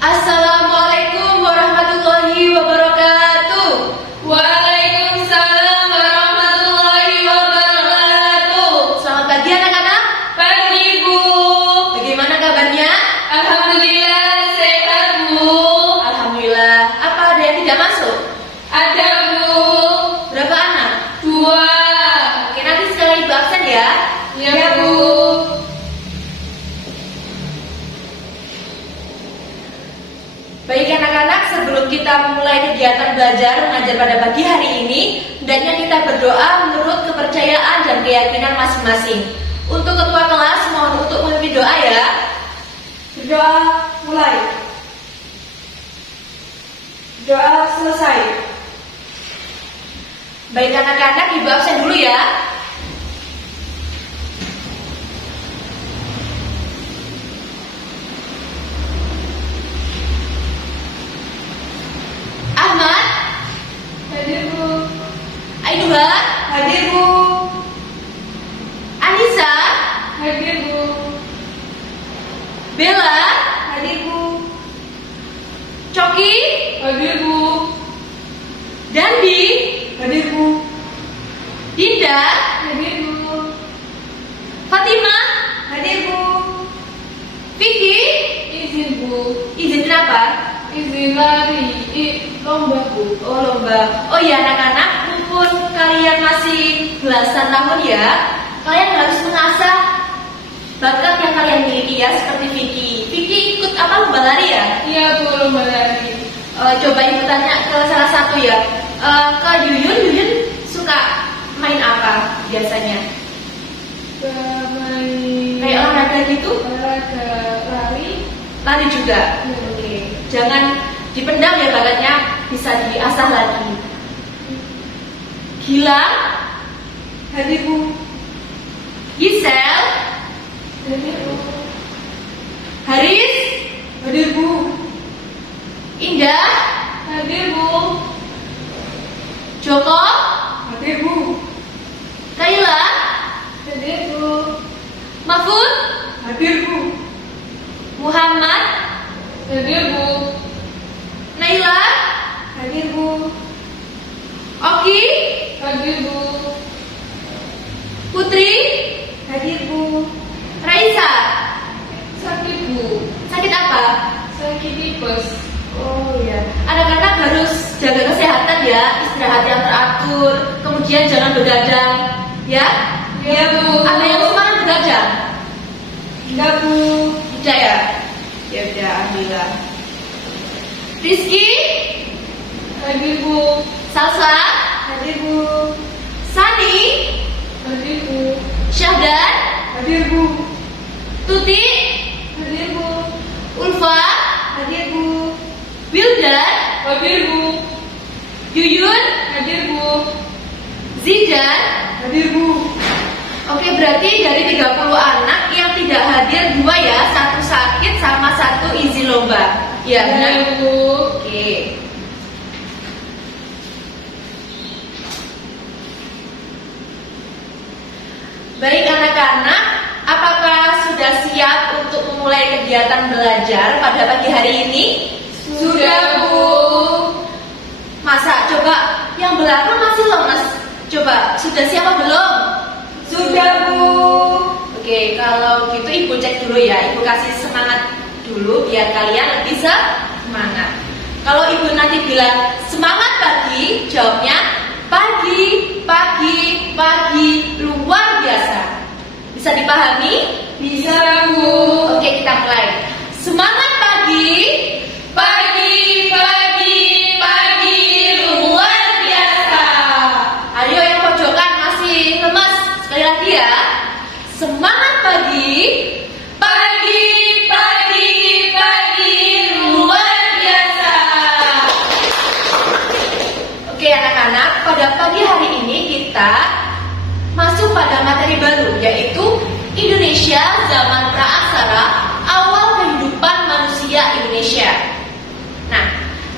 Assalamualaikum warahmatullahi wabarakatuh. Waalaikumsalam warahmatullahi wabarakatuh. Selamat pagi anak-anak. Pagi Bu. Bagaimana kabarnya? Alhamdulillah sehat Bu. Alhamdulillah. Apa ada yang tidak masuk? Ada Bu. Berapa anak? 2. Oke, nanti setelah ibu absen ya. Ya Bu. Baik anak-anak, sebelum kita memulai kegiatan belajar mengajar pada pagi hari ini, hendaknya kita berdoa menurut kepercayaan dan keyakinan masing-masing. Untuk ketua kelas, mohon untuk memimpin doa ya. Berdoa mulai. Doa selesai. Baik anak-anak, ibu absen dulu ya. Ahmad, Hadir Bu. Ainuha, hadir Bu. Anissa, Hadir Bu. Bella, hadir Bu. Coki, Hadir Bu. Dandi, hadir Bu. Dinda, Hadir Bu. Fatimah, hadir Bu. Vicky, Izin Bu. izin apa? Izin lari lomba Bu. Oh lomba. Oh iya anak-anak, mumpun kalian masih belasan tahun ya, kalian harus mengasah bakat yang kalian miliki ya, seperti Vicky. Vicky ikut apa lomba lari ya? Iya Bu, lomba lari. Coba ibu tanya ke salah satu ya. Ke Yuyun suka main apa biasanya? Main Kayak olahraga gitu? olahraga lari. Lari juga. Oke. Jangan dipendam ya bakatnya, bisa diasah lagi. Gilang, hadir Bu. Gisel, Hadir Bu. Haris, hadir Bu. Indah, Hadir Bu. Joko, hadir Bu. Kaila, Hadir Bu. Mahfud, hadir Bu. Muhammad, Hadir Bu. Naila, hadir Bu. Oki, Hadir Bu. Putri, hadir Bu. Raisa, Sakit Bu. sakit apa? Sakit tipes. Oh ya, anak-anak harus jaga kesehatan ya, istirahat yang teratur, kemudian jangan begadang, ya? Ya Bu. Ada yang semangat begadang? Enggak Bu. Tidak ya? Ya udah, alhamdulillah. Rizky, Hadir Bu. Salsa, hadir Bu. Sani, Hadir Bu. Syahdan, hadir Bu. Tuti, Hadir Bu. Ulfa, hadir Bu. Wildan, Hadir Bu. Yuyun, Hadir Bu. Zidan, hadir Bu. Oke, berarti dari 30 anak yang tidak hadir 2 ya, 1 sakit sama 1 izin lomba. Ya, benar. Ya Bu. Oke. Baik anak-anak, apakah sudah siap untuk memulai kegiatan belajar pada pagi hari ini? Sudah Bu. Masa coba yang belakang masih lemes. Coba sudah siap apa belum? Sudah Bu. Oke, kalau gitu ibu cek dulu ya, ibu kasih semangat dulu biar kalian lebih semangat. Kalau ibu nanti bilang semangat pagi, jawabnya pagi, pagi, pagi, luar biasa. Bisa dipahami? Bisa Bu. Oke, kita mulai. Semangat pagi, pagi, pagi, pagi, luar biasa. Ayo yang pojokan masih lemas, sekali lagi ya. Semangat pagi, pagi, pagi, pagi, luar biasa. Oke anak-anak, pada pagi hari ini kita masuk pada materi baru, yaitu Indonesia zaman praaksara, awal kehidupan manusia Indonesia. Nah,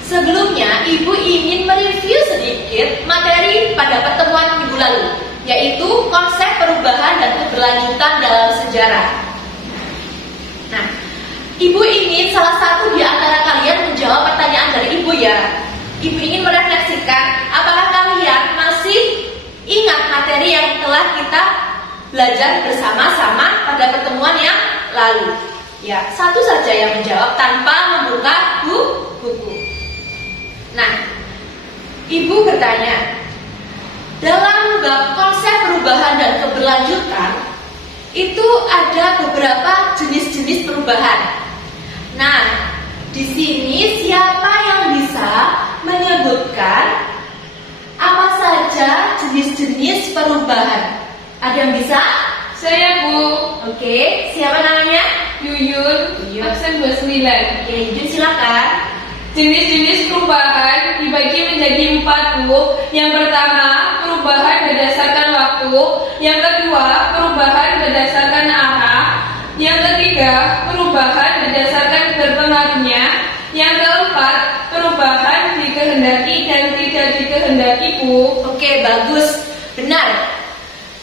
sebelumnya ibu ingin mereview sedikit materi pada pertemuan minggu lalu, yaitu konsep perubahan dan keberlanjutan dalam sejarah. Nah, Ibu ingin salah satu di antara kalian menjawab pertanyaan dari Ibu ya. Ibu ingin merefleksikan apakah kalian masih ingat materi yang telah kita belajar bersama-sama pada pertemuan yang lalu. Ya, satu saja yang menjawab tanpa membuka buku. Nah, Ibu bertanya, dalam bab konsep perubahan dan keberlanjutan itu ada beberapa jenis-jenis perubahan. Nah, di sini siapa yang bisa menyebutkan apa saja jenis-jenis perubahan? Ada yang bisa? Saya, Bu. Oke, siapa namanya? Yuyun, absen 29. Oke, Yun silakan. Jenis-jenis perubahan dibagi menjadi 4, Bu. Yang pertama, perubahan berdasarkan waktu. Yang kedua, perubahan berdasarkan arah. Yang ketiga, perubahan berdasarkan berpengaruhnya. Yang keempat, perubahan dikehendaki dan tidak dikehendaki, Bu. Oke, bagus. Benar.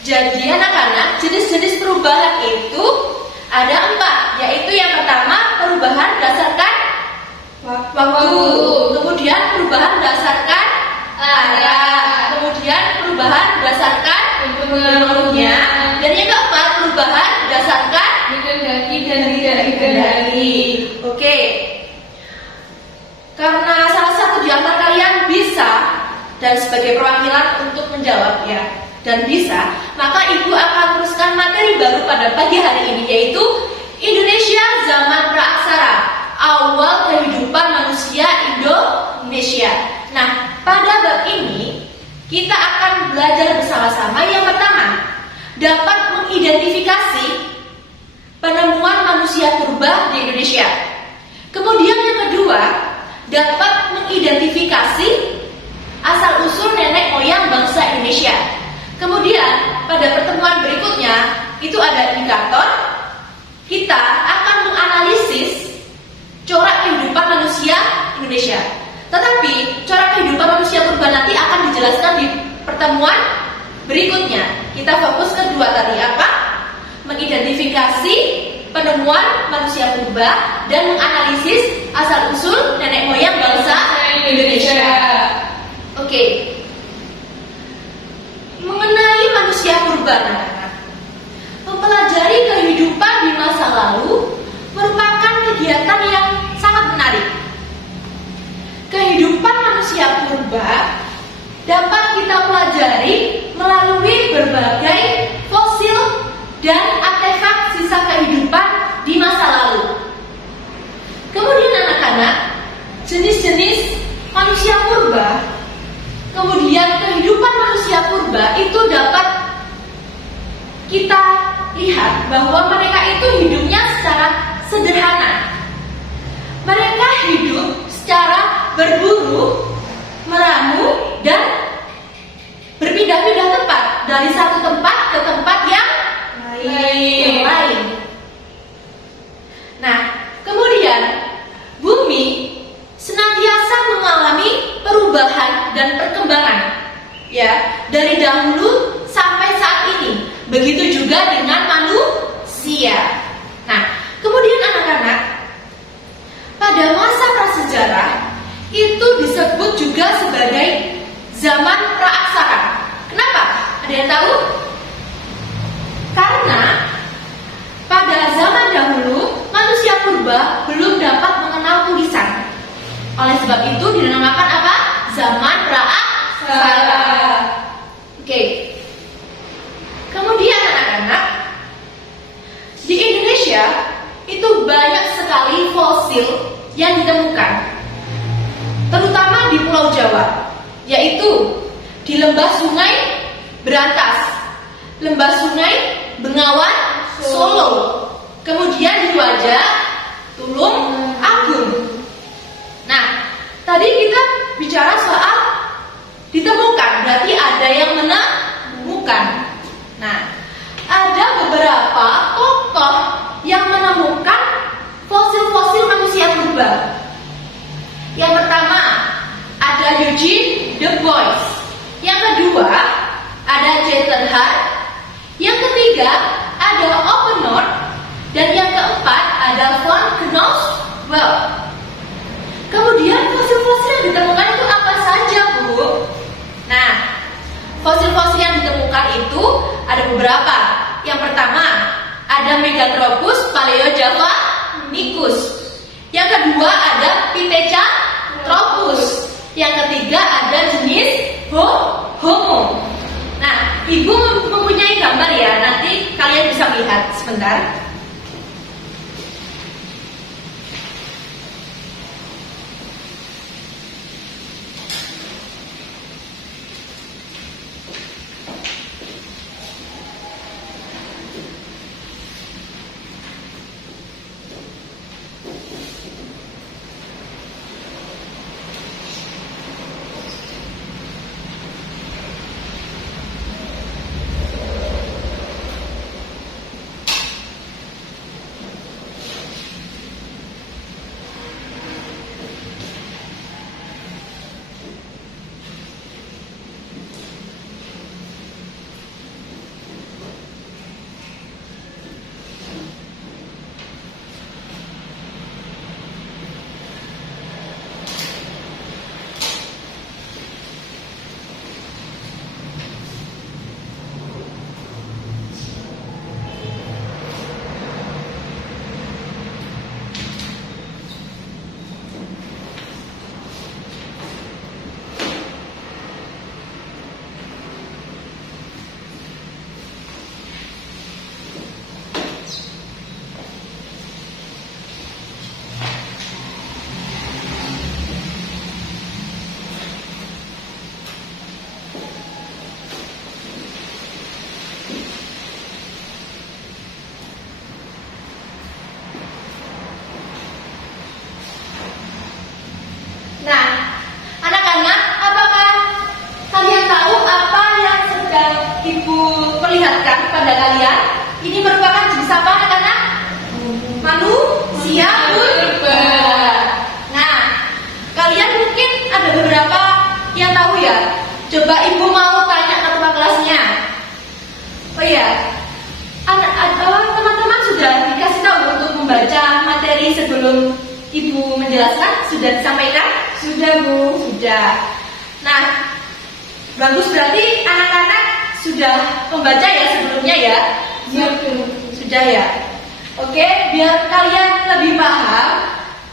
Jadi anak-anak, jenis-jenis perubahan itu ada 4, yaitu yang pertama perubahan berdasarkan waktu, kemudian perubahan berdasarkan arah, kemudian perubahan berdasarkan pengaruhnya, dan yang keempat perubahan berdasarkan Dikehendaki dan tidak dikehendaki. Oke. Karena salah satu di antara kalian bisa dan sebagai perwakilan untuk menjawab ya, dan bisa, maka Ibu akan teruskan materi baru pada pagi hari ini, yaitu Indonesia Zaman Praaksara, Awal Kehidupan Manusia Indonesia. Nah, pada bab ini kita akan belajar bersama-sama. Yang pertama, dapat mengidentifikasi penemuan manusia purba di Indonesia. Kemudian yang kedua, dapat mengidentifikasi asal-usul nenek moyang bangsa Indonesia. Kemudian pada pertemuan berikutnya itu ada indikator. Kita akan menganalisis corak kehidupan manusia Indonesia. Tetapi corak kehidupan manusia purba nanti akan dijelaskan di pertemuan berikutnya. Kita fokus kedua tadi apa? Mengidentifikasi penemuan manusia purba dan menganalisis asal-usul nenek moyang bangsa Indonesia. Oke. Mengenai manusia purba, anak-anak, mempelajari kehidupan di masa lalu merupakan kegiatan yang sangat menarik. Kehidupan manusia purba dapat kita pelajari melalui berbagai fosil dan artefak sisa kehidupan di masa lalu. Kemudian anak-anak, jenis-jenis manusia purba, kemudian kehidupan manusia purba itu dapat kita lihat bahwa mereka itu hidupnya secara sederhana. Mereka hidup secara berburu, meramu, dan berpindah-pindah tempat dari satu tempat ke tempat yang lain. Nah, kemudian bumi senantiasa mengalami perubahan dan perkembangan, ya, dari dahulu sampai saat ini. Begitu juga dengan manusia. Nah, kemudian anak-anak, pada masa prasejarah itu disebut juga sebagai zaman praaksara. Kenapa? Ada yang tahu? Karena pada zaman dahulu manusia purba belum dapat mengenal tulisan. Oleh sebab itu dinamakan apa? Zaman praaksara. Oke. Kemudian anak-anak, di Indonesia itu banyak sekali fosil yang ditemukan, terutama di Pulau Jawa, yaitu di lembah Sungai Berantas, lembah Sungai Bengawan Solo, kemudian di Wajah Tulung Agung. Nah, tadi kita bicara soal ditemukan, berarti ada yang menemukan. Nah, ada beberapa tokoh yang menemukan fosil-fosil manusia purba. Yang pertama ada Eugene Du Bois. Yang kedua ada Jetton Hart. Yang ketiga ada Open North. Dan yang keempat ada Von Knossos. Well, kemudian fosil-fosil yang ditemukan itu apa saja, Bu? Nah, fosil-fosil yang ditemukan itu ada beberapa. Yang pertama, ada Meganthropus paleojavanicus. Yang kedua ada Pithecanthropus. Yang ketiga ada jenis Homo. Nah, Ibu mempunyai gambar ya, nanti kalian bisa lihat sebentar. Nah, anak-anak, apakah kalian tahu apa yang sedang Ibu perlihatkan kepada kalian? Ini merupakan jenis apa, anak-anak? Manusia purba. Nah, kalian mungkin ada beberapa yang tahu ya. Coba Ibu mau tanya ke teman kelasnya. Oh iya, teman-teman sudah dikasih tahu untuk membaca materi sebelum Ibu menjelaskan? Sudah disampaikan? Sudah, Bu. Sudah. Nah, bagus, berarti anak-anak sudah membaca ya sebelumnya ya? Sudah ya? Oke, biar kalian lebih paham,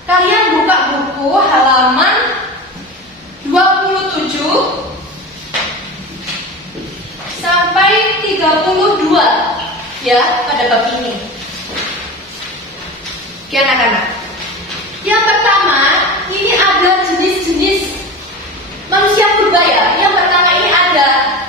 kalian buka buku halaman 27 sampai 32 ya pada bab ini. Oke, anak-anak. Yang pertama, ini ada jenis-jenis manusia purba ya. Yang pertama ini ada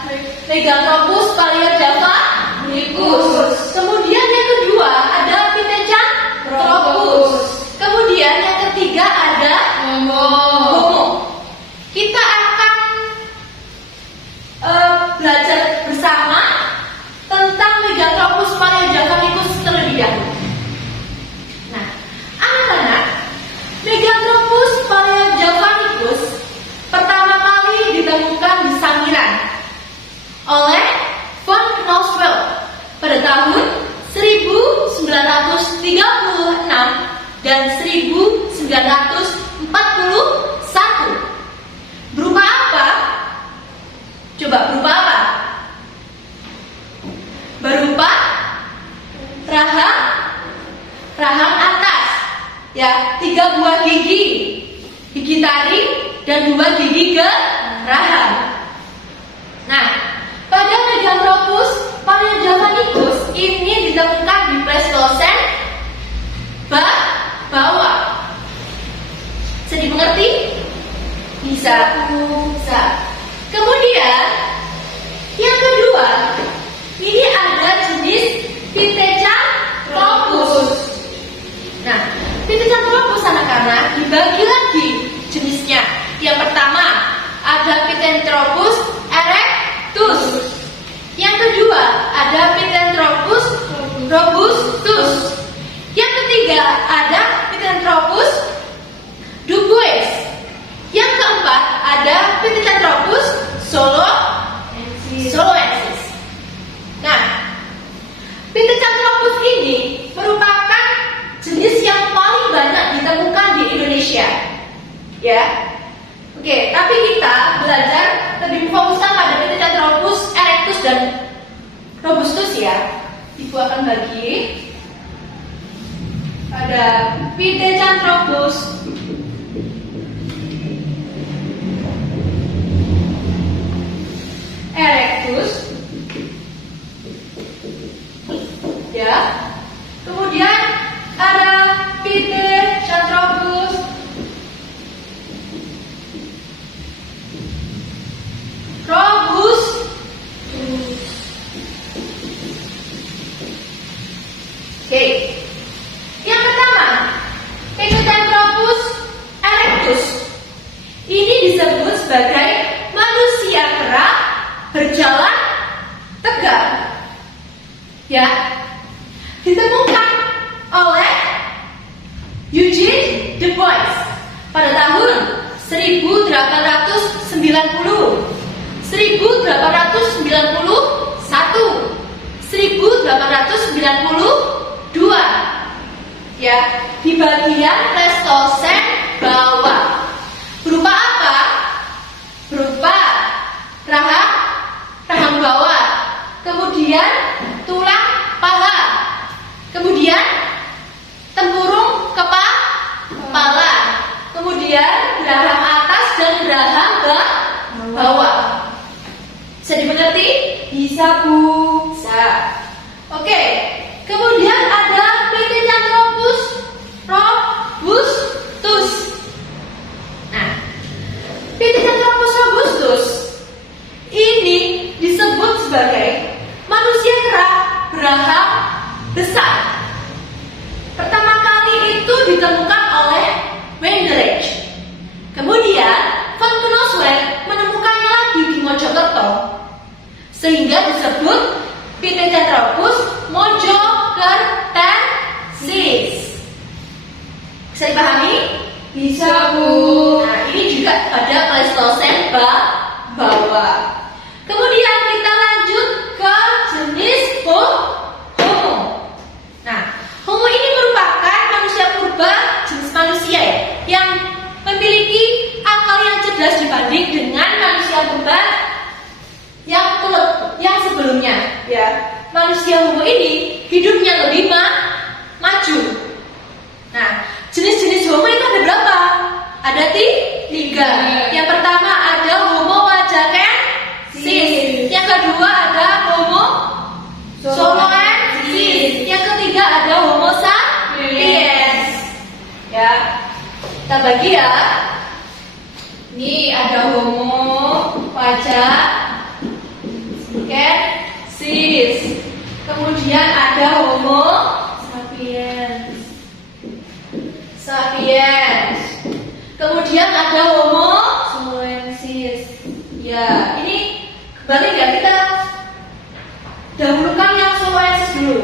Meganthropus paleojavanicus. Kemudian yang kedua ada Pithecanthropus. Kemudian yang ketiga ada Homo. Kita akan belajar bersama tentang Meganthropus paleojavanicus terlebih dahulu. Nah, anak-anak, Meganthropus paleojavanicus pertama kali ditemukan di Sangiran oleh von Knobsfeld pada tahun 1936 dan 1941. Berupa apa? Coba berupa apa? Berupa rahang atas ya, 3 buah gigi taring dan 2 gigi geraham. Nah, pada Meganthropus paleojavanicus ini ditemukan di Pleistosen bawah. Bisa dimengerti? Bisa. Kemudian yang kedua, ini ada jenis Pithecanthropus. Nah, Pithecanthropus anak-anak dibagi lagi jenisnya. Yang pertama ada Pithecanthropus erectus. Yang kedua ada Pithecanthropus robustus. Yang ketiga ada Pithecanthropus dubois. Yang keempat ada Pithecanthropus soloensis. Nah, Pithecanthropus ini merupakan jenis yang paling banyak ditemukan ditemukan di Indonesia. Ya. Oke, tapi kita belajar lebih fokuskan pada Pithecanthropus erectus dan robustus ya. Ibu akan bagi ada Pithecanthropus erectus, ya. Kemudian ada Pithecanthropus robustus. Oke. Yang pertama, Pithecanthropus erectus. Ini disebut sebagai manusia kera berjalan tegak. Ya. Ditemukan oleh Eugene Du Bois pada tahun 1890, 1891, 1892, ya, di bagian Pleistocene bawah. Berupa apa? Berupa rahang bawah, kemudian tulang paha, kemudian tempurung kepala, kemudian geraham atas dan geraham bawah. Bisa dimengerti? Bisa, Bu. Bisa. Oke. Kemudian ada Pithecanthropus robustus. Nah, Pithecanthropus robustus ini disebut sebagai manusia kera beraham besar. Pertama kali itu ditemukan oleh Weinreich. Kemudian von Knosweg menemukannya lagi di Mojokerto, sehingga disebut Pithecanthropus mojokertensis. Bisa dipahami? Bisa, Bu. Nah, ini juga pada Pleistocene bawah. Kemudian kita lanjut ke jenis Homo. Nah, Homo ini merupakan manusia purba, jenis manusia ya, yang memiliki akal yang cerdas dibanding dengan manusia purba yang sebelumnya. Ya, manusia Homo ini hidupnya lebih maju. Nah, jenis-jenis Homo itu ada berapa? Ada tiga. Yang pertama ada Homo wajakensis. Yang kedua ada Homo soloensis. Yang ketiga ada Homo sapiens. Ya, kita bagi ya. Ini ada Homo wajakensis. Kemudian ada Homo sapiens. Kemudian ada Homo soloensis. Ya, ini kembali ya, kita dahulukan yang soloensis dulu.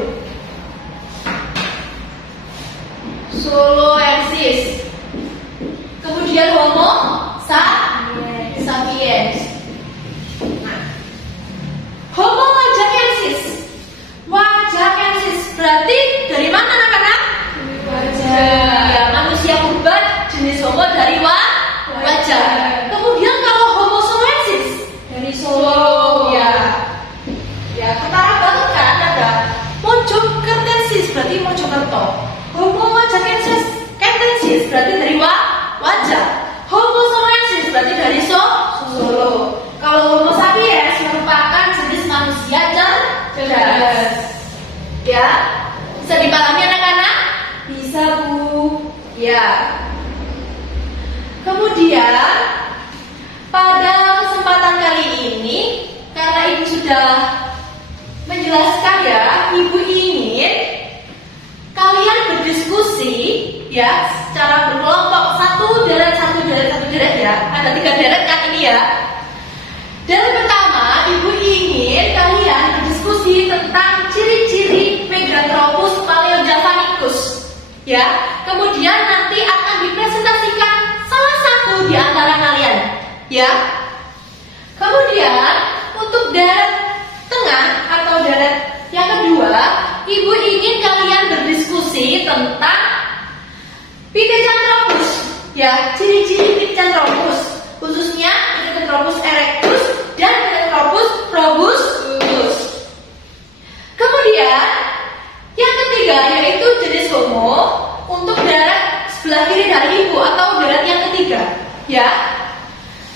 Soloensis. Kemudian Homo sapiens. Nah, Homo wajakensis. Wajakensis berarti dari mana anak-anak? Ya, manusia purba jenis Homo dari wajah. Kemudian kalau Homo soloensis Dari Solo. ya, ketara banget kan, ada Mojokertensis berarti Mojokerto. Homo wajakensis berarti dari wajah. Homo soloensis berarti dari Solo. Kalau Homo sapiens merupakan jenis manusia cerdas. Ya, bisa dipahami anak-anak? Bisa, Bu. Ya. Kemudian pada kesempatan kali ini, karena Ibu sudah menjelaskan ya, Ibu ingin kalian berdiskusi ya secara berkelompok, satu deret ya. Ada 3 deret kan ini ya. Deret pertama, Ibu ingin kalian berdiskusi tentang ciri-ciri Meganthropus paleojavanicus. Ya, kemudian nanti akan dipresentasikan salah satu di antara kalian. Ya. Kemudian untuk deret tengah atau deret yang kedua, Ibu ingin kalian berdiskusi tentang Pithecanthropus ketiga yaitu jenis homo untuk deret sebelah kiri dari ibu atau deret yang ketiga. Ya,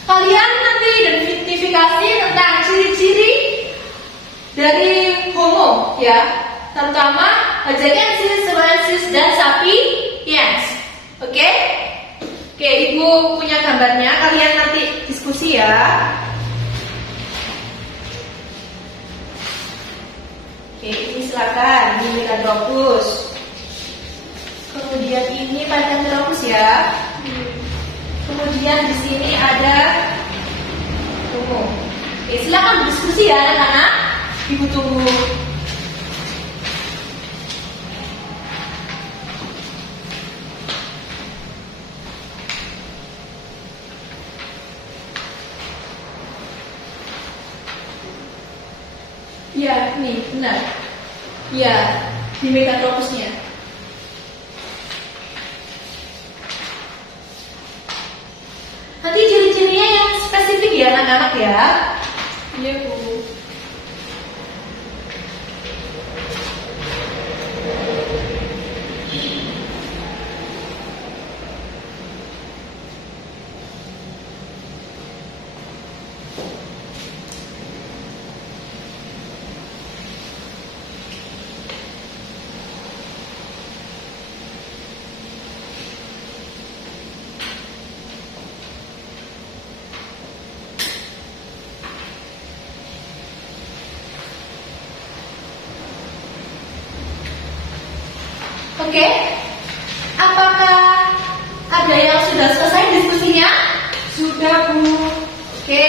kalian nanti identifikasi tentang ciri-ciri dari homo, ya, terutama Hazakensis, Semaiensis, dan Sapiens. Oke, ibu punya gambarnya, kalian nanti diskusi ya. Ini silakan, ini Pithecanthropus. Kemudian ini Pithecanthropus ya. Kemudian di sini ada homo. Silakan diskusi ya anak-anak. Ibu tunggu. Ya, nih benar. Ya, di Pithecanthropusnya. Nanti ciri-cirinya yang spesifik ya anak-anak ya. Iya Bu. Oke, apakah ada yang sudah selesai diskusinya? Sudah Bu. Oke,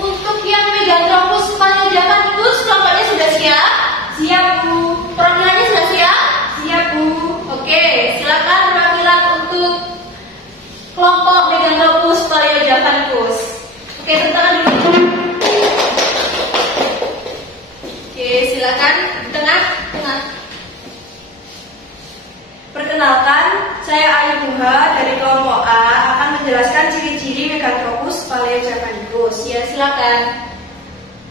untuk yang Meganthropus Paleojavanicus kelompoknya sudah siap? Siap Bu. Perwakilannya sudah siap? Siap Bu. Oke, silakan perwakilan untuk kelompok Meganthropus Paleojavanicus. Oke, tepuk tangan dulu. Oke, silakan di tengah. Perkenalkan, saya Ayu Buha dari kelompok A akan menjelaskan ciri-ciri Meganthropus Paleojavanicus. Ya, silakan.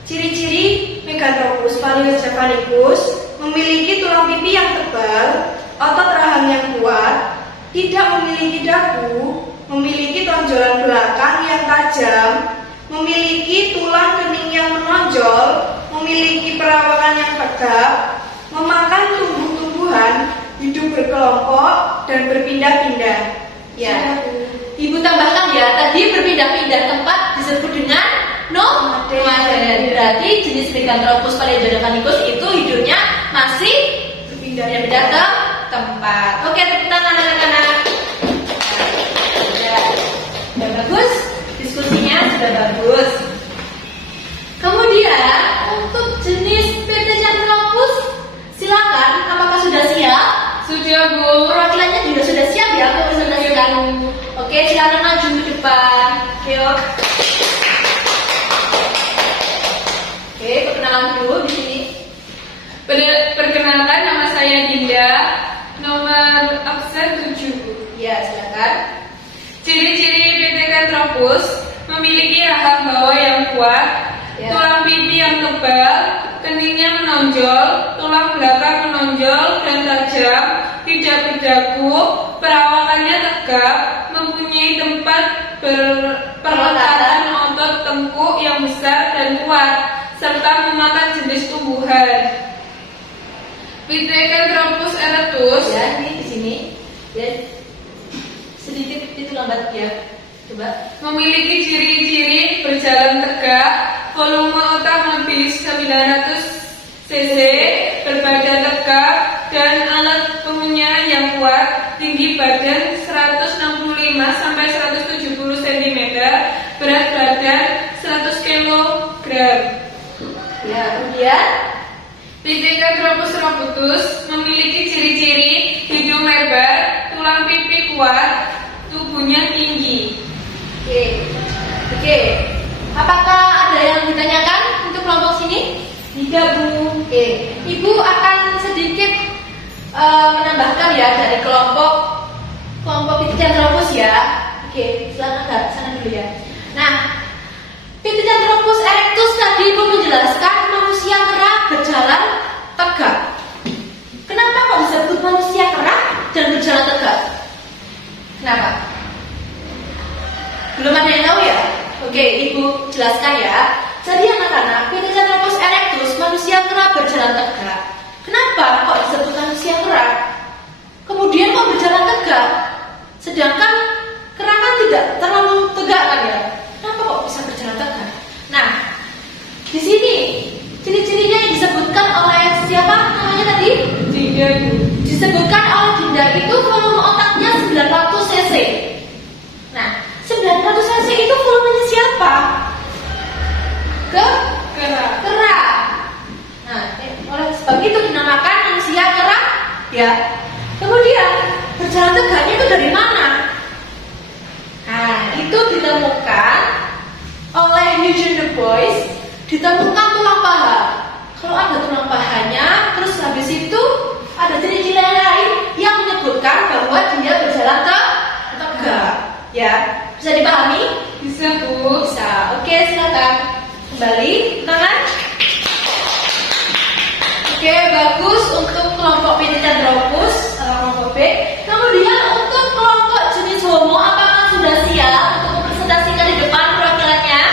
Ciri-ciri Meganthropus Paleojavanicus memiliki tulang pipi yang tebal, otot rahang yang kuat, tidak memiliki dagu, memiliki tonjolan belakang yang tajam, memiliki tulang kening yang menonjol, memiliki perawakan yang tegap, memakan tumbuh-tumbuhan, hidup berkelompok dan berpindah-pindah. Ya, Ibu tambahkan ya, tadi berpindah-pindah tempat disebut dengan nomaden. Berarti jenis Meganthropus Paleojavanicus itu hidupnya masih berpindah-pindah tempat. Oke, tepuk tangan anak-anak. Sudah bagus, diskusinya sudah bagus. Kemudian untuk jenis Pithecanthropus, silakan, apakah sudah siap? Sudah Bu. Perwakilannya juga sudah siap ya, presentasikan. Oke, silakan maju ke depan. Ayo. Oke, perkenalan dulu di sini. Perkenalkan, nama saya Dinda, nomor absen 7. Ya, silakan. Ciri-ciri Pithecanthropus memiliki rahang bawah yang kuat, Ya. tulang pipi yang tebal, keningnya menonjol, tulang belakang menonjol dan tajam, tidak berdagu, perawakannya tegap, mempunyai tempat perlekatan otot tengkuk yang besar dan kuat, serta memakan jenis tumbuhan. Pithecanthropus erectus Ya, ini di sini. Ya, sedikit itu lambat ya. Coba. memiliki ciri-ciri berjalan tegak, volume otak lebih 900 cc, berbadan tegak, dan alat pengunyah yang kuat, tinggi badan 165 sampai 170 cm, berat badan 100 kg. Ya, kemudian Pithecanthropus robutus memiliki ciri-ciri hidung lebar, tulang pipi kuat, tubuhnya tinggi. Oke. Apakah ada yang ditanyakan untuk kelompok sini? Tidak Bu. Oke. Ibu akan sedikit menambahkan ya dari kelompok Pithecanthropus ya. Oke, silakan Kak, sana dulu ya. Nah, Pithecanthropus erectus tadi Ibu menjelaskan manusia kera berjalan tegak. jelaskan ya. Jadi anak-anak, Pithecanthropus erectus manusia kera berjalan tegak. Kenapa kok disebut manusia kera? Kemudian kok berjalan tegak? Sedangkan kera kan tidak terlalu tegak kan ya? Kenapa kok bisa berjalan tegak? Nah, di sini ciri-cirinya yang disebutkan oleh siapa namanya tadi? Dinda, Bu. Disebutkan oleh Dinda itu volume otaknya 900 cc. Nah, 900 cc itu volumenya siapa? Kera. Nah, oleh sebab itu dinamakan manusia kera ya. Kemudian berjalan tegaknya itu dari mana? Nah, itu ditemukan oleh Eugene Du Bois, ditemukan tulang paha. Kalau ada tulang pahanya, terus habis itu ada ciri-ciri lain yang menyebutkan bahwa dia berjalan tegak. Ya, bisa dipahami? Bisa, Bu. Bisa. Oke, silakan kembali tangan. Oke, bagus untuk kelompok Pithecanthropus kelompok B. Kemudian untuk kelompok jenis Homo, apakah sudah siap untuk mempresentasikan di depan perwakilannya?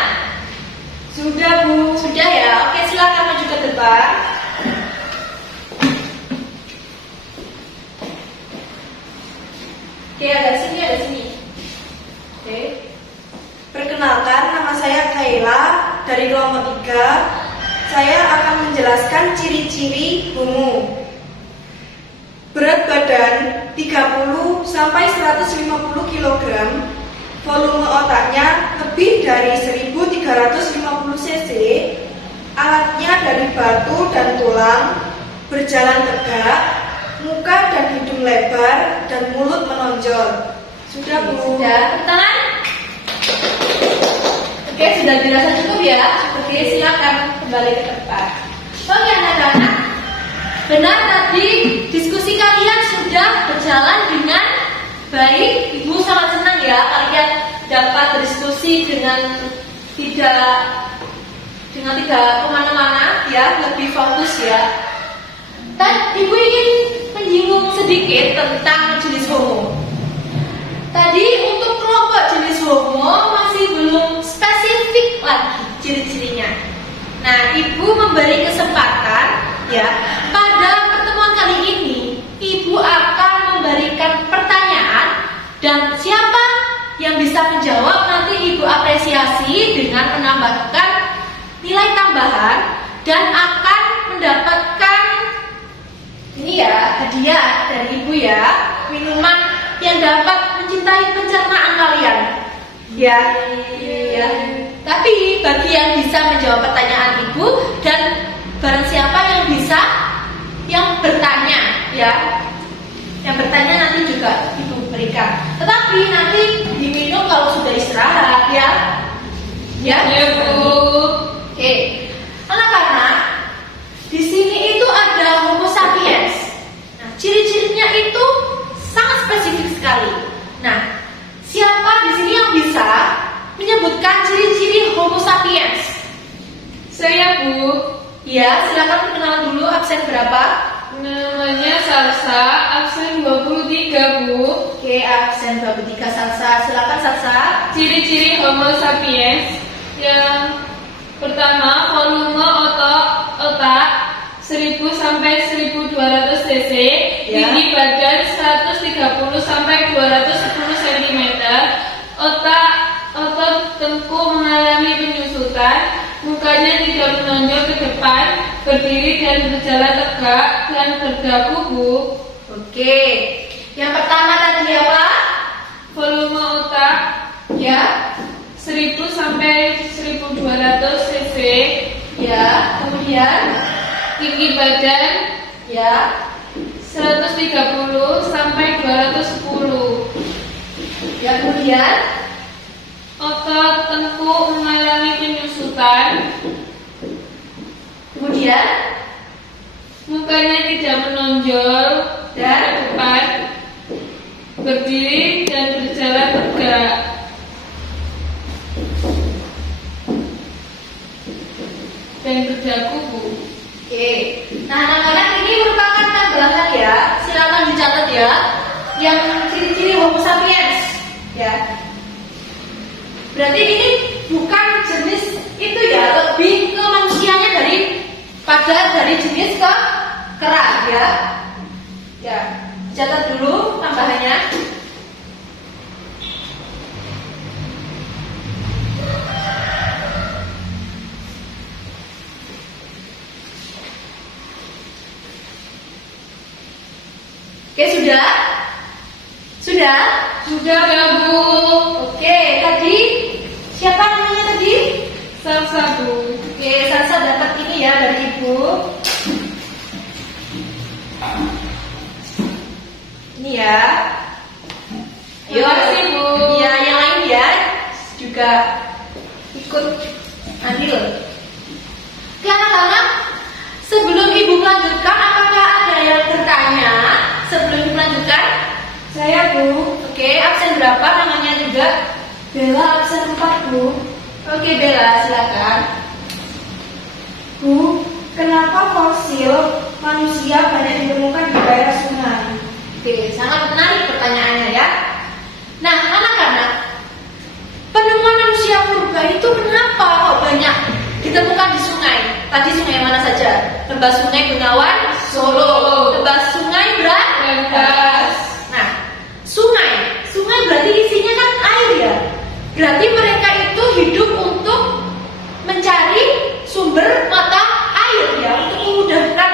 Sudah, Bu. Sudah ya. Oke, silakan maju ke depan. Oke, ada sini. Oke. Perkenalkan, nama saya Kayla dari kelompok 3. Saya akan menjelaskan ciri-ciri Homo. Berat badan 30 sampai 150 kg. Volume otaknya lebih dari 1350 cc. Alatnya dari batu dan tulang. Berjalan tegak. Muka dan hidung lebar dan mulut menonjol. Sudah, Bu. Sudah, tangan. Oke, sudah dirasa cukup ya. Oke, silakan kembali ke tempat. Oke, anak-anak, benar tadi diskusi kalian sudah berjalan dengan baik. Ibu sangat senang ya kalian dapat berdiskusi dengan tidak kemana-mana ya, lebih fokus ya. Dan ibu ingin menyinggung sedikit tentang jenis Homo. Tadi untuk kelompok jenis Homo masih belum spesifik lagi ciri-cirinya. Nah, ibu memberi kesempatan ya, pada pertemuan kali ini ibu akan memberikan pertanyaan dan siapa yang bisa menjawab nanti ibu apresiasi dengan menambahkan nilai tambahan dan akan mendapatkan ini ya, hadiah dari ibu ya, minuman yang dapat mencintai pencernaan kalian. Ya. Tapi bagi yang bisa menjawab pertanyaan ibu dan barang siapa yang bertanya ya, yang bertanya nanti juga ibu berikan. Tetapi nanti diminum kalau sudah istirahat ya. Ya, Bu. Oke. Anak-anak, di sini itu ada Homo sapiens. Nah, ciri-cirinya itu sangat spesifik sekali. Nah, siapa di sini yang bisa menyebutkan ciri-ciri Homo sapiens? Saya, Bu. Ya, silakan perkenalan dulu. Absen berapa? Namanya Salsa, absen 23, Bu. Oke, absen 23 Salsa. Silakan Salsa. Ciri-ciri Homo sapiens. Yang pertama, volume otak 1000 sampai 1200 cc, Ya. tinggi badan 130 sampai 210 cm, otot tengkuk mengalami penyusutan, mukanya tidak menonjol ke depan, berdiri dan berjalan tegak dan berdagu, Bu. Oke. Yang pertama tadi apa? Volume otak Ya. 1000 sampai 1200 cc, Ya. Kemudian tinggi badan ya. 130 sampai 210. Ya, kemudian Otot tengkuk mengalami penyusutan. kemudian Mukanya tidak menonjol dan ke depan, berdiri dan berjalan tegak. Dan berdagu, Bu. oke. Nah, anak-anak, ini merupakan tambahan ya. Silakan dicatat ya. Yang ciri-ciri Homo sapiens ya. Berarti ini bukan jenis padat dari jenis ke kera ya. Ya, catat dulu tambahannya. Oke, sudah? Sudah? Sudah ya Bu. Oke, tadi siapa namanya tadi? Salsa Bu. Oke, Salsa dapat ini ya dari Ibu. Ini ya. Terima kasih, Bu. Ya, yang lain ya juga ikut ambil. Oke, anak-anak, sebelum Ibu melanjutkan, apakah ada yang bertanya sebelum Ibu melanjutkan? Saya Bu, Oke, absen berapa namanya juga? Bella absen 4 Bu. Oke, Bella, silakan. Bu, kenapa fosil manusia banyak ditemukan di daerah sungai? Oke, sangat menarik pertanyaannya ya. Nah, anak-anak, penemuan manusia purba itu kenapa kok banyak ditemukan di sungai? Tadi sungai mana saja? Tebas Sungai Bengawan, Solo. Tebas Sungai Beras. Nah, sungai berarti isinya kan air ya. Berarti mereka itu hidup untuk mencari sumber mata air ya. Untuk memudahkan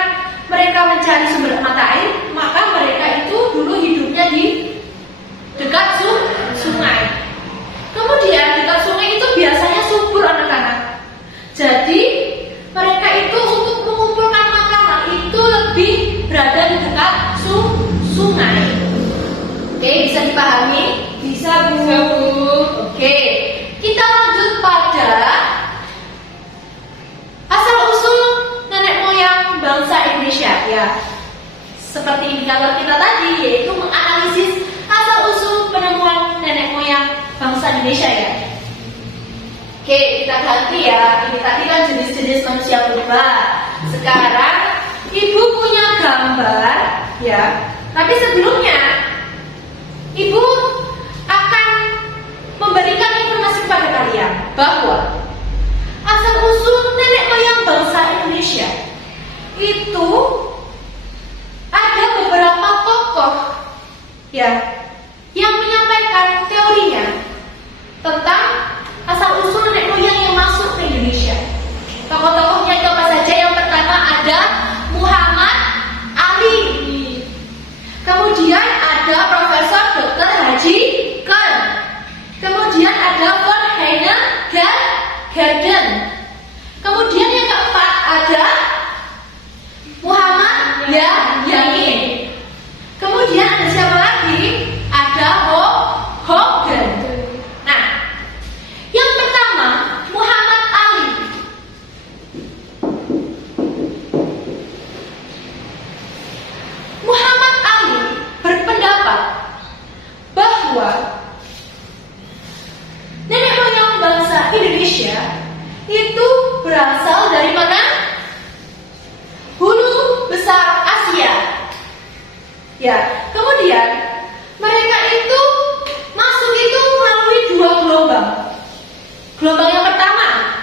mereka mencari sumber mata air, maka mereka itu dulu hidupnya di dekat sungai. Kemudian dekat sungai itu biasanya subur anak-anak. Jadi mereka itu untuk mengumpulkan makanan itu lebih berada di dekat sungai. Oke, bisa dipahami? Bisa Bu. Bisa Bu. Oke, kita lanjut pada asal-usul nenek moyang bangsa Indonesia ya. Seperti indikator kita tadi, yaitu menganalisis asal-usul penemuan nenek moyang bangsa Indonesia ya. Oke, kita ganti ya. Ini tadi kan jenis-jenis manusia purba. Sekarang Ibu punya gambar ya. Tapi sebelumnya Ibu akan memberikan informasi kepada kalian bahwa asal-usul nenek moyang bangsa Indonesia itu ada beberapa tokoh ya yang menyampaikan teorinya tentang asal-usul nenek moyang yang masuk ke Indonesia. Tokoh-tokohnya itu apa saja? Yang pertama ada Muhammad Ali. Kemudian ada Profesor Dr. Haji Kan. Kemudian ada Von Heine Garden. Kemudian yang keempat ada Muhammad Yamin. Kemudian ada siapa lagi? Ada Hogan. Nah, yang pertama Muhammad Ali. Muhammad Ali berpendapat bahwa nenek moyang bangsa Indonesia itu berasal dari mana? Hulu besar Asia. Ya, kemudian mereka itu masuk itu melalui dua gelombang. Gelombang yang pertama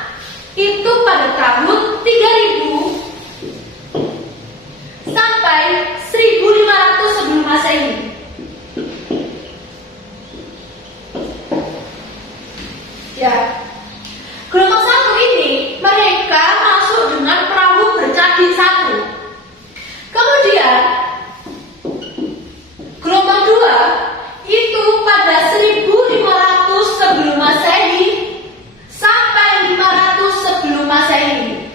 itu pada tahun 3000 sampai 1500 sebelum Masehi. Ya, gelombang satu ini mereka masuk dengan perahu bercandi satu. Kemudian gelombang dua itu pada 1500 sebelum Masehi sampai 500 sebelum Masehi.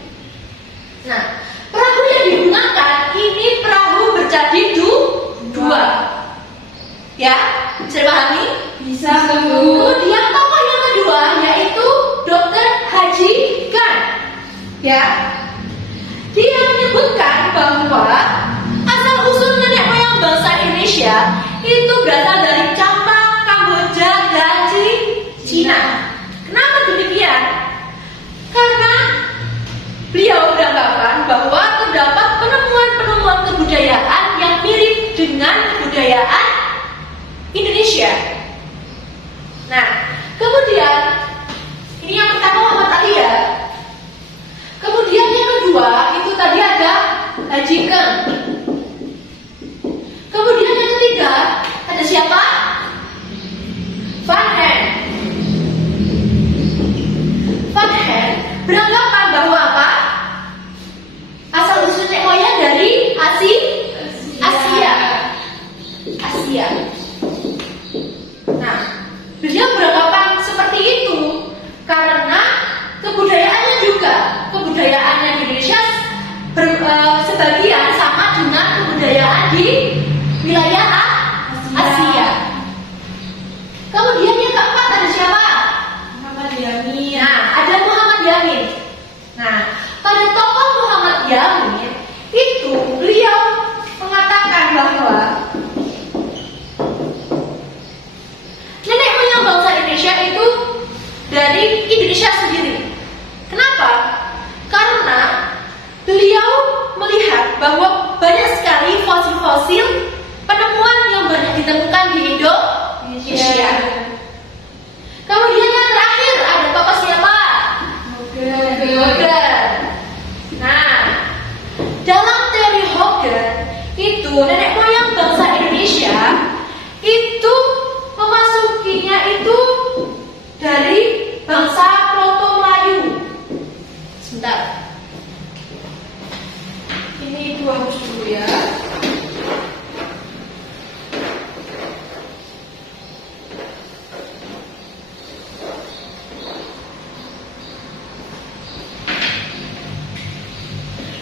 Nah, perahu yang digunakan ini perahu bercandi dua. Ya, bisa dipahami? Bisa Bu. Kemudian tokoh yang kedua yaitu Dr. Haji Kan. Ya, dia menyebutkan bahwa asal-usul nenek moyang bangsa Indonesia itu berasal dari China, Kamboja, dan Cina. Kenapa demikian? Karena beliau beranggapan bahwa terdapat penemuan-penemuan kebudayaan yang mirip dengan kebudayaan Indonesia. Nah, kemudian ini yang pertama Muhammad Ali ya. Kemudian yang kedua itu tadi Hogen. Kemudian yang ketiga, ada siapa? Van Hen. Van Hen beranggapan bahwa apa? Asal usul nenek moyang dari Asia. Nah, beliau beranggapan seperti itu karena kebudayaannya juga, kebudayaannya di Indonesia sebagian sama dengan kebudayaan di wilayah Asia. Kemudian yang keempat ada siapa? Muhammad Yamin. Nah, ada Muhammad Yamin. Nah, pada tokoh Muhammad Yamin itu beliau mengatakan bahwa nenek moyang bangsa Indonesia itu dari Indonesia sendiri. Kenapa? Karena beliau melihat bahwa banyak sekali fosil-fosil penemuan yang banyak ditemukan di Indonesia. Kemudian yang terakhir ada tokoh siapa? Hogen. Nah, dalam teori Hogen itu nenek moyang bangsa Indonesia itu memasukinya itu dari bangsa Proto-Melayu. Sebentar. Ini dua hapus dulu ya.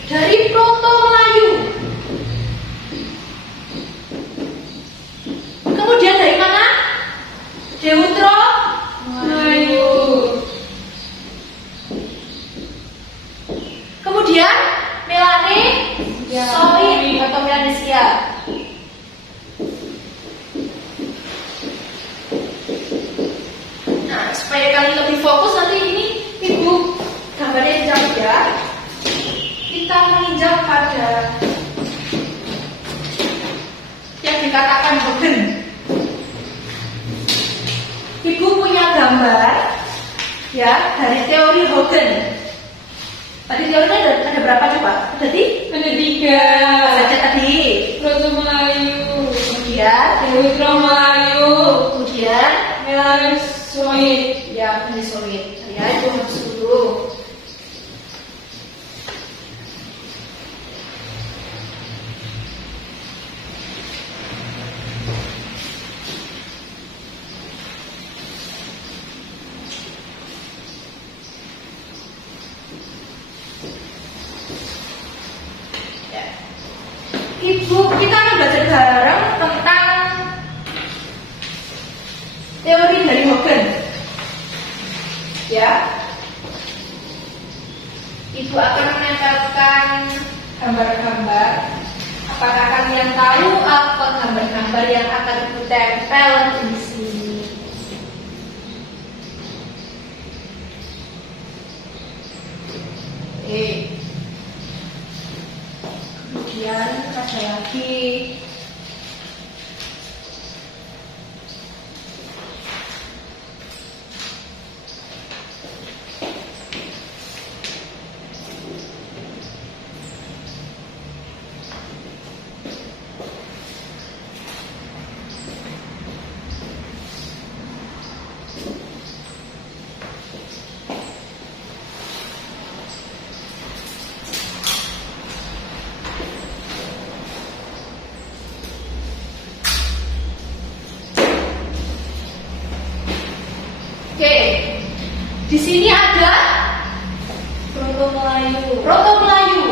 Dari Proto-Melayu. Kemudian dari mana? Deutero-Melayu. Kemudian Melanesoid atau Melanesia. Nah, supaya kalian lebih fokus nanti ini ibu gambarnya jauh ya. Kita menginjak pada yang dikatakan Hogen. Ibu punya gambar ya dari teori Hogen. Tadi teorinya ada berapa coba? Ada 3. Saja tadi. Proto-Melayu, Kemudian Deutero-Melayu, kemudian Melanesoid. ya Melanesoid. Ya itu harus dulu. Ibu, kita akan belajar bareng tentang teori dari Hogen. Ya. Ibu akan menempelkan gambar-gambar. Apakah kalian tahu apa gambar-gambar yang akan ibu tempel di sini? Kemudian ada lagi di sini ada Proto-Melayu. Proto-Melayu.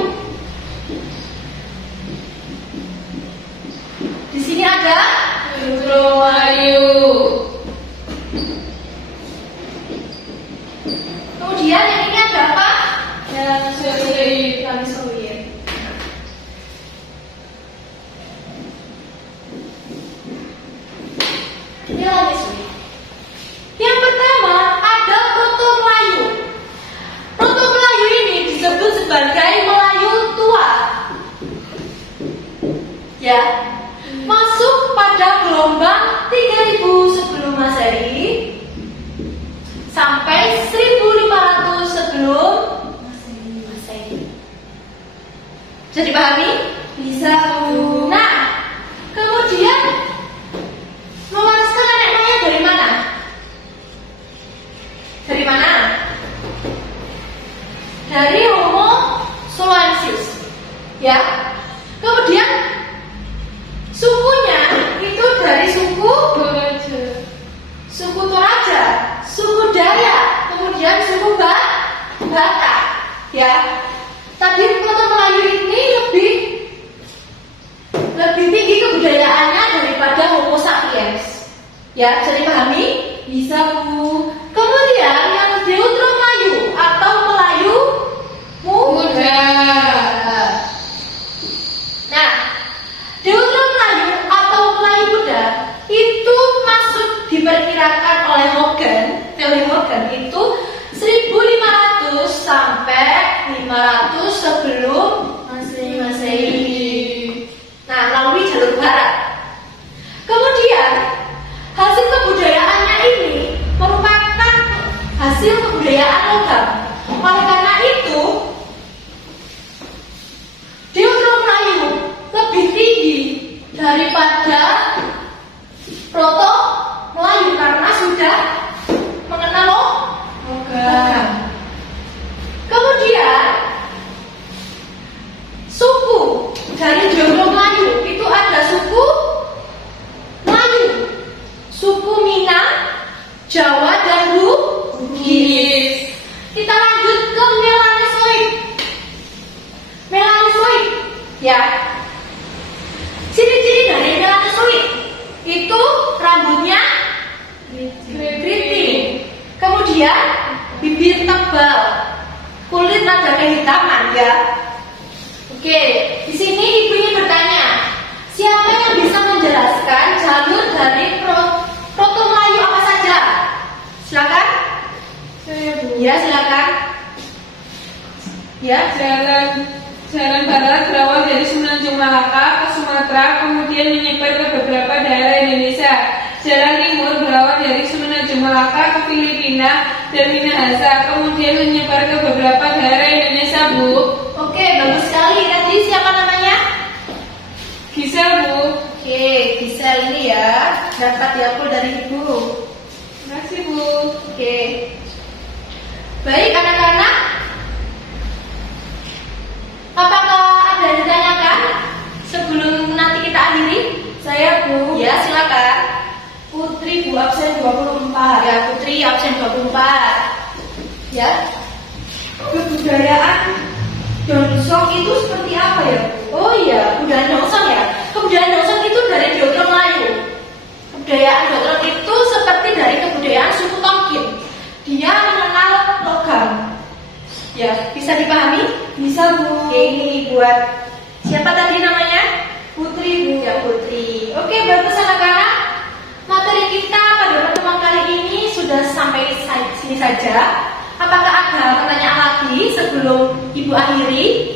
Di sini ada Deutero-Melayu. kemudian yang ini ada apa? Melanesoid. Melanesoid. Melanesoid. Yang pertama ada Proto-Melayu. Proto-Melayu ini disebut sebagai Melayu tua. Ya, masuk pada gelombang 3000 sebelum Masehi sampai 1500 sebelum Masehi. Bisa dipahami? Bisa, Bu. Nah, kemudian mewariskan nenek moyang dari mana? Dari mana? Dari Homo soloensis. Ya. Kemudian sukunya itu dari suku Toraja, suku Dayak, kemudian suku Batak. Ya. Tadi Proto Melayu ini lebih tinggi kebudayaannya daripada Homo sapiens. Ya, bisa dipahami? Bisa, Bu. Kemudian yang Deutero Melayu atau Melayu muda. Nah, Deutero Melayu atau Melayu muda itu masuk diperkirakan oleh Morgan, teori Morgan itu 1500 sampai 500 sebelum Masehi. Nah, melalui jalur barat. Kemudian hasil kebudayaannya ini merupakan hasil kebudayaan logam. Oleh karena itu, Deutero Melayu lebih tinggi daripada Proto Melayu karena sudah mengenal logam. Kemudian suku dari Deutero Melayu itu ada suku Melayu, suku Minang, Jawa dan Bugis. Kita lanjut ke Melanesoid. Ya. Ciri-ciri dari Melanesoid itu rambutnya keriting, kemudian bibir tebal, kulit ada kehitaman. Ya. Oke, di sini ibu ingin bertanya, siapa yang bisa menjelaskan jalur dari Proto Melayu apa saja? Silakan. Saya, Bu. Ya, silakan. Ya. Jalan barat berawal dari Semenanjung Malaka ke Sumatera, kemudian menyebar ke beberapa daerah Indonesia. Jalan timur berawal dari Semenanjung Malaka ke Filipina dan Minahasa, kemudian menyebar ke beberapa daerah Indonesia, Bu. Oke, bagus sekali. Tadi siapa namanya? Gisel, Bu. Oke, Gisel ini ya, dapat diapul dari ibu. Terima kasih, Bu. Oke. Baik, anak-anak. Apakah ada yang ditanyakan sebelum nanti kita akhiri? Saya, Bu. Ya, silakan. Putri, Bu, absen 24. Ya, Putri absen 24. Ya. Kebudayaan Donsong itu seperti apa ya, Bu? Oh iya, kebudayaan Dongsong ya. Kebudayaan Dongsong itu dari Deutero Melayu. Kebudayaan Deutero itu seperti dari kebudayaan suku Tongkin. Dia mengenal logam. Ya, bisa dipahami? Bisa, Bu. Oke, ini buat siapa tadi namanya? Putri, Bu. Ya, Putri. Oke, bagus anak-anak. Materi kita pada pertemuan kali ini sudah sampai sini saja. Apakah ada pertanyaan lagi sebelum Ibu akhiri?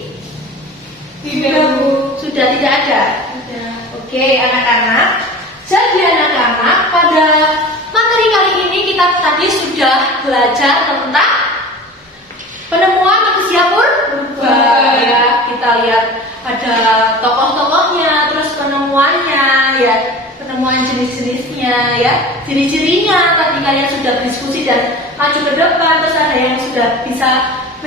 Tidak, Bu. Sudah tidak ada? Tidak. Oke, anak-anak. Jadi anak-anak, pada materi kali ini kita tadi sudah belajar tentang penemuan manusia purba. Ya, kita lihat ada tokoh-tokohnya, terus penemuannya, ya, penemuan jenis-jenisnya, ya, ciri-cirinya. Tadi kalian sudah berdiskusi dan maju ke depan, terus ada yang sudah bisa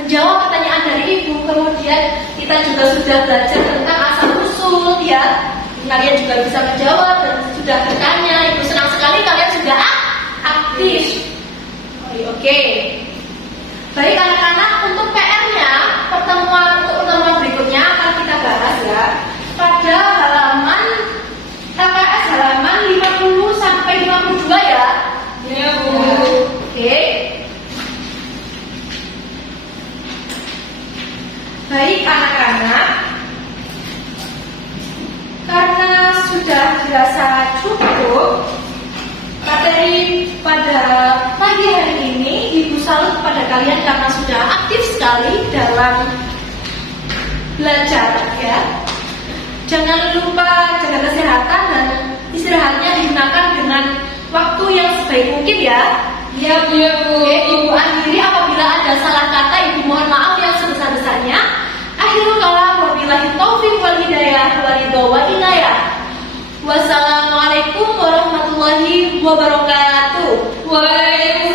menjawab pertanyaan dari ibu. Kemudian kita juga sudah belajar tentang asal usul, ya. Kalian juga bisa menjawab dan sudah bertanya. Ibu senang sekali kalian sudah aktif. Oke. Baik anak-anak, untuk PR-nya untuk pertemuan berikutnya akan kita bahas ya pada halaman LKS halaman 50 sampai 52 ya. Ya, Bu. Oke. Baik anak-anak, karena sudah dirasa cukup materi pada pagi hari ini, Ibu salut kepada kalian karena sudah aktif sekali dalam belajar ya. Jangan lupa jaga kesehatan dan istirahatnya digunakan dengan waktu yang sebaik mungkin ya. Iya, Bu. Oke, Ibu akhiri apabila ada salah kata, Ibu mohon maaf yang sebesar-besarnya. Akhirul kalam, wabillahi taufiq wal wal hidayah wa ridho wa inayah. Wassalamualaikum warahmatullahi wabarakatuh. Waalaikumsalam